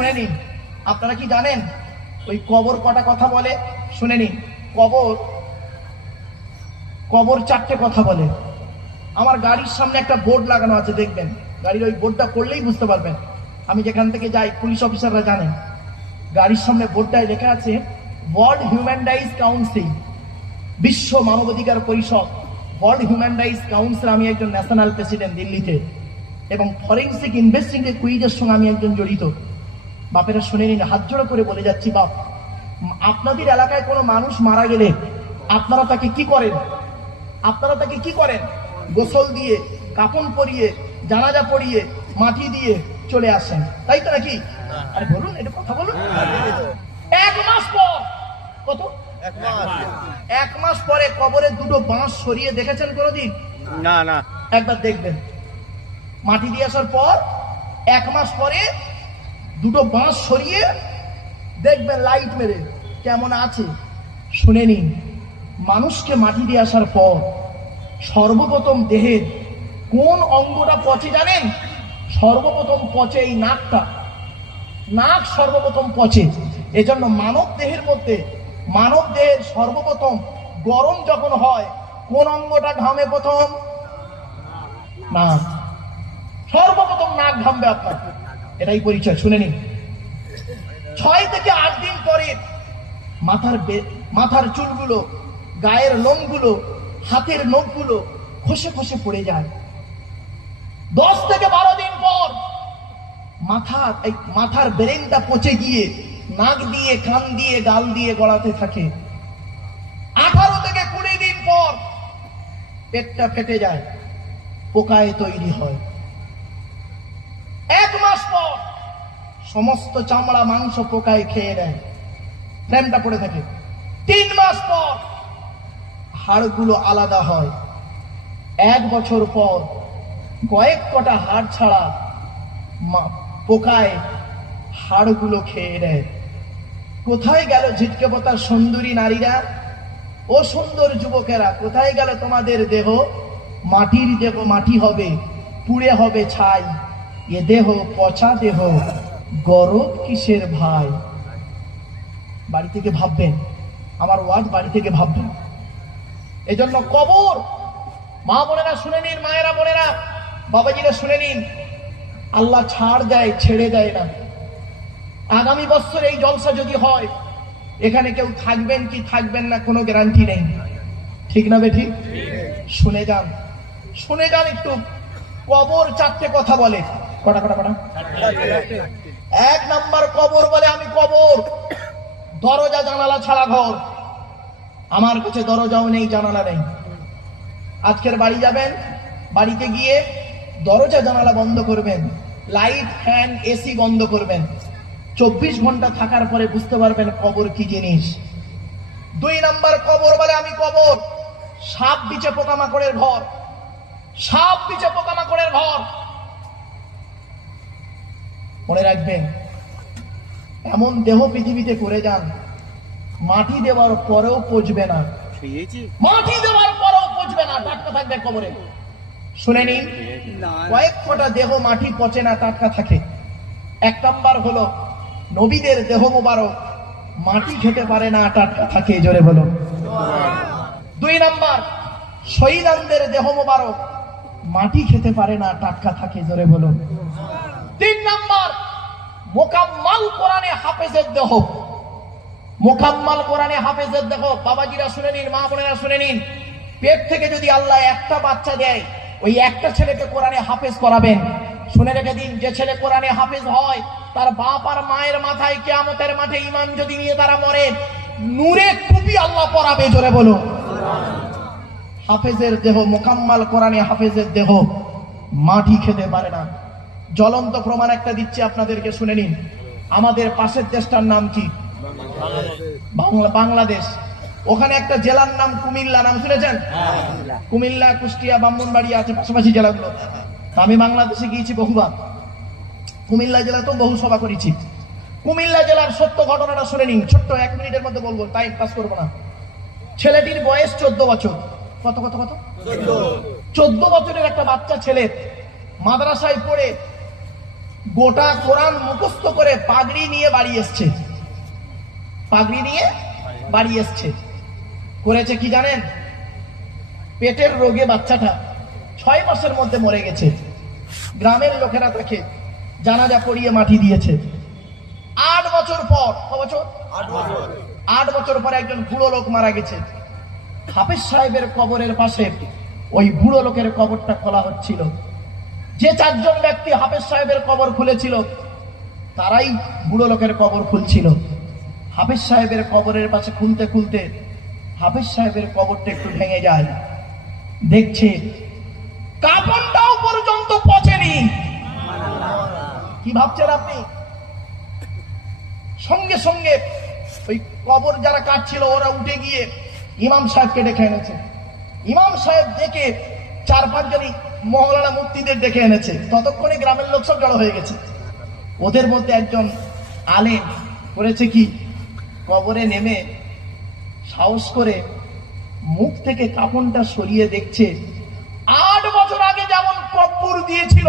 শুনে নিন। আপনারা কি জানেন ওই কবর কটা কথা বলে? শুনে নিন। কবর কবর চারটে কথা বলে। আমার গাড়ির সামনে একটা বোর্ড লাগানো আছে, দেখবেন। গাড়ির ওই বোর্ডটা পড়লেই বুঝতে পারবেন। আমি যেখান থেকে যাই, পুলিশ অফিসাররা জানেন। গাড়ির সামনে বোর্ডটায় লেখা আছে ওয়ার্ল্ড হিউম্যান রাইটস কাউন্সিল, বিশ্ব মানবাধিকার পরিষদ। ওয়ার্ল্ড হিউম্যান রাইটস কাউন্সিল, আমি একজন ন্যাশনাল প্রেসিডেন্ট দিল্লিতে, এবং ফরেন্সিক ইনভেস্টিগেশন কুইজের সঙ্গে আমি একজন জড়িত। বাপেরা শুনে নিন, হাত জোড়া করে বলে যাচ্ছি, বাপ, আপনাদের এলাকায় কোনো মানুষ মারা গেলে আপনারা তাকে কি করেন? আপনারা তাকে কি করেন? গোসল দিয়ে, কাফন পরিয়ে, জানাজা পড়িয়ে, মাটি দিয়ে চলে আসেন, তাই তো নাকি? আরে বলুন, এটা কথা বলুন। 1 মাস পর, কত? 1 মাস পরে কবরে দুটো বাঁশ সরিয়ে দেখেছেন কোনোদিন? না না। একবার দেখবেন। মাটি দিয়ে আসার পর 1 মাস পরে দুটো বাঁশ সরিয়ে দেখবেন লাইট মেরে কেমন আছে। শুনে নিন, মানুষকে মাটি দিয়ে আসার পর সর্বপ্রথম দেহের কোন অঙ্গটা পচে জানেন? সর্বপ্রথম পচে এই নাকটা। নাক সর্বপ্রথম পচে। এজন্য মানব দেহের মধ্যে, মানব দেহের সর্বপ্রথম গরম যখন হয়, কোন অঙ্গটা ঘামে প্রথম? নাক। সর্বপ্রথম নাক ঘামবে আপনার, এটাই পরিচয়। শুনে নিন। 6 থেকে 8 দিন পরে মাথার চুলগুলো, গায়ের লোমগুলো, হাতের নখগুলো খসে খসে পড়ে যায়। 10 থেকে 12 দিন পর মাথার ব্রেনটা পচে গিয়ে নাক দিয়ে, কান দিয়ে, গাল দিয়ে গড়াতে থাকে। 18 থেকে 20 দিন পর পেটটা ফেটে যায়, পোকায় তৈরি হয়। 1 মাস পর সমস্ত চামড়া মাংস পোকায় খেয়ে নেয়, ফ্রেমটা পড়ে থাকে। 3 মাস পর হাড়গুলো আলাদা হয়। 1 বছর পর কয়েক কটা হাড় ছাড়া পোকায় হাড়গুলো খেয়ে নেয়। কোথায় গেল ঝিটকে পোতার সুন্দরী নারীরা? ও সুন্দর যুবকেরা, কোথায় গেল তোমাদের দেহ? মাটির দেহ মাটি হবে, পুড়ে হবে ছাই। এ দেহ পচা দেহ, গরব কিসের ভাই? বাড়ি থেকে ভাববেন, আমার ওয়াজ বাড়ি থেকে ভাববেন। এজন্য কবর, মা বোনেরা শুনে নিন, মায়েরা বোনেরা, বাবাজিরা শুনে নিন, আল্লাহ ছাড় দেয়, ছেড়ে দেয় না। আগামী বছর এই জলসা যদি হয়, এখানে কেউ থাকবেন কি থাকবেন না কোনো গ্যারান্টি নেই, ঠিক না বেঠিক? শুনে যান, শুনে যান একটু। কবর 4টে কথা বলে। কটা কটা কটা? 1 নাম্বার কবর বলে, আমি কবর, দরজা জানালা ছাড়া ঘর। আমার কাছে দরজাও নেই, জানালা নেই। আজকের বাড়ি যাবেন, বাড়িতে গিয়ে দরজা জানালা বন্ধ করবেন, লাইট ফ্যান এসি বন্ধ করবেন। 24 ঘন্টা থাকার পরে বুঝতে পারবেন কবর কি জিনিস। 2 নাম্বার কবর বলে, আমি কবর, সাপ বিচে পোকামাকড়ের ঘর। সাপ বিচে পোকামাকড়ের ঘর। মনে রাখবেন, এমন দেহ পৃথিবীতে করে যান, মাটি দেওয়ার পরেও পচবে না। মাটি দেওয়ার পরেও পচবে না, টাটকা থাকবে কবরে। শুনে নিন, কয়েক ফোঁটা দেহ মাটি পচে না, টাটকা থাকে। 1 নাম্বার হলো নবীদের দেহ মোবারক, মাটি খেতে পারে না, টাটকা থাকে, জোরে বলো। 2 নাম্বার শহীদানদের দেহ মোবারক, মাটি খেতে পারে না, টাটকা থাকে, জোরে বলো। 3 নাম্বার মোকাম্মাল কোরআনে হাফেজের দেহ। মোকাম্মাল কোরআনে হাফেজের দেহ। বাবাজিরা শুনে নিন, মা বোনেরা শুনে নিন, পেট থেকে যদি আল্লাহ একটা বাচ্চা দেয়, ওই একটা ছেলেকে কোরআনে হাফেজ করাবেন। শুনে রেখে দিন, যে ছেলে কোরআনে হাফেজ হয়, তার বাপ আর মায়ের মাথায় কিয়ামতের মাঠে ইমান যদি নিয়ে তারা মরে, নূরে টুপি আল্লাহ পরাবে, জোরে বলো। হাফেজের দেহ, মোকাম্মাল কোরআনে হাফেজের দেহ, মাটি খেতে পারে না। জ্বলন্ত প্রমাণ একটা দিচ্ছি আপনাদেরকে, শুনে নিন। আমাদের পাশের দেশটার নাম কি? বাংলাদেশ। ওখানে একটা জেলার নাম কুমিল্লা, নাম শুনেছেন? কুমিল্লা, কুষ্টিয়া, ব্রাহ্মণবাড়িয়া আছে, পাশাপাশি জেলাগুলো। আমি বাংলাদেশে গিয়েছি বহুবার। কুমিল্লা জেলাতেও বহু সভা করেছি। কুমিল্লা জেলার সত্য ঘটনাটা শুনে নিন, ছোট্ট 1 মিনিটের মধ্যে বলবো, টাইম পাস করবো না। ছেলেটির বয়স 14 বছর। কত কত কত? 14 বছরের একটা বাচ্চা ছেলে মাদ্রাসায় পড়ে গোটা কোরআন মুখস্থ করে পাগড়ি নিয়ে বাড়ি এসছে, পাগড়ি নিয়ে বাড়ি এসছে। করেছে কি জানেন? পেটের রোগে বাচ্চাটা 6 মাসের মধ্যে মরে গেছে। গ্রামের লোকেরা তাকে জানাজা পড়িয়ে মাটি দিয়েছে। 8 বছর পর, ক বছর? 8 বছর পরে একজন বুড়ো লোক মারা গেছে। হাফেজ সাহেবের কবরের পাশে ওই বুড়ো লোকের কবরটা খোলা হচ্ছিল। যে 4 জন ব্যক্তি হাফেজ সাহেবের কবর খুলেছিল, তারাই বুড়ো লোকের কবর খুলছিল। হাফেজ সাহেবের কবরের পাশে খুলতে খুলতে হাফেজ সাহেবের কবরটা একটু ভেঙে যায়। দেখছে কাপড়টাও পর্যন্ত পচেনি। কি ভাবছেন আপনি? সঙ্গে সঙ্গে ওই কবর যারা কাটছিল ওরা উঠে গিয়ে ইমাম সাহেবকে ডেকে এনেছে। ইমাম সাহেব ডেকে 4-5 জনই মহলানা মুফতিদের ডেকে এনেছে। ততক্ষণে গ্রামের লোক সব জড়ো হয়ে গেছে। ওদের মধ্যে একজন আলেম করেছে কি, কবরে নেমে সাহস করে মুখ থেকে কাপড়টা সরিয়ে দেখছে 8 বছর আগে যেমন কব্বর দিয়েছিল,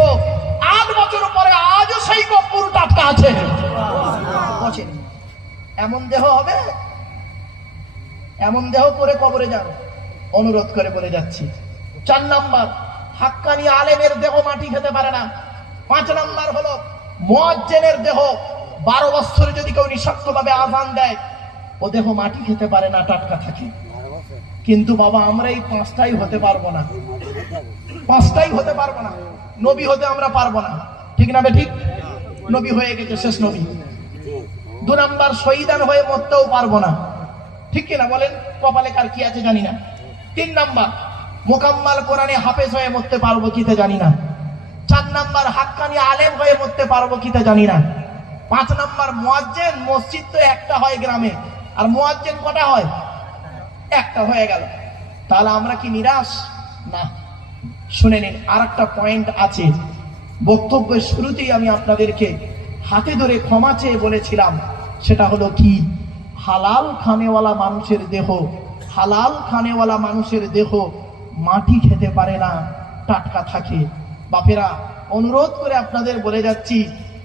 8 বছর পরে আজও সেই কব্বর টাটকা আছে। এমন দেহ হবে? এমন দেহ করে কবরে যান, অনুরোধ করে বলে যাচ্ছি। 4 নাম্বার, হাক্কানি আলেমের দেহ মাটি খেতে পারে না। 5 নাম্বার হলো মুয়াজ্জিনের দেহ 12 বছর যদি কেউ নিঃশব্দ ভাবে আযান দেয়, ও দেহ মাটি খেতে পারে না, টাটকা থাকে। কিন্তু বাবা আমরা এই 5টাই হতে পারবো না, 5টাই হতে পারবো না। নবী হতে আমরা পারবো না, ঠিক না বে ঠিক? নবী হয়ে গেছে, শেষ নবী। 2 নাম্বার, শহীদান হয়ে মরতেও পারবো না, ঠিক কিনা বলেন? কপালে কার কি আছে জানি না। 3 নাম্বার, মুকাম্মাল কোরআনে হাফেজ হয়ে মরতে পারবো কিতে জানি না। 4 নাম্বার, হাক্কানি আলেম হয়ে মরতে পারবো কিতে জানি না। 5 নাম্বার, মুয়াজ্জিন। মসজিদ তো একটা হয় গ্রামে, আর মুয়াজ্জিন কটা হয়? একটা হয়ে গেল। তাহলে আমরা কি নিরাশ? না। শুনে নিন, আর একটা পয়েন্ট আছে। বক্তব্যের শুরুতেই আমি আপনাদেরকে হাতে ধরে ক্ষমা চেয়ে বলেছিলাম, সেটা হলো কি, হালাল খানেওয়ালা মানুষের দেহ, হালাল খানেওয়ালা মানুষের দেহ মাটি খেতে পারে না, টাটকা থাকে। বাপেরা, অনুরোধ করে আপনাদের বলে যাচ্ছি,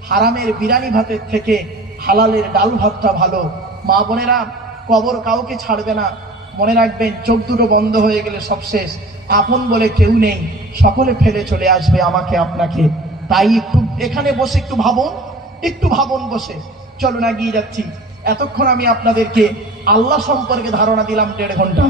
হারামের বিরিয়ানি ভাতের থেকে হালালের ডাল ভাতটা ভালো। মা বোনেরা, কবর কাউকে ছাড়বে না। মনে রাখবেন, চোখ দুটো বন্ধ হয়ে গেলে সব শেষ। আপন বলে কেউ নেই, সকলে ফেলে চলে আসবে আমাকে আপনাকে। তাই একটু এখানে বসে একটু ভাবুন, একটু ভাবুন বসে। চলুন এগিয়ে যাচ্ছি। এতক্ষণ আমি আপনাদেরকে আল্লাহ সম্পর্কে ধারণা দিলাম 1.5 ঘন্টা।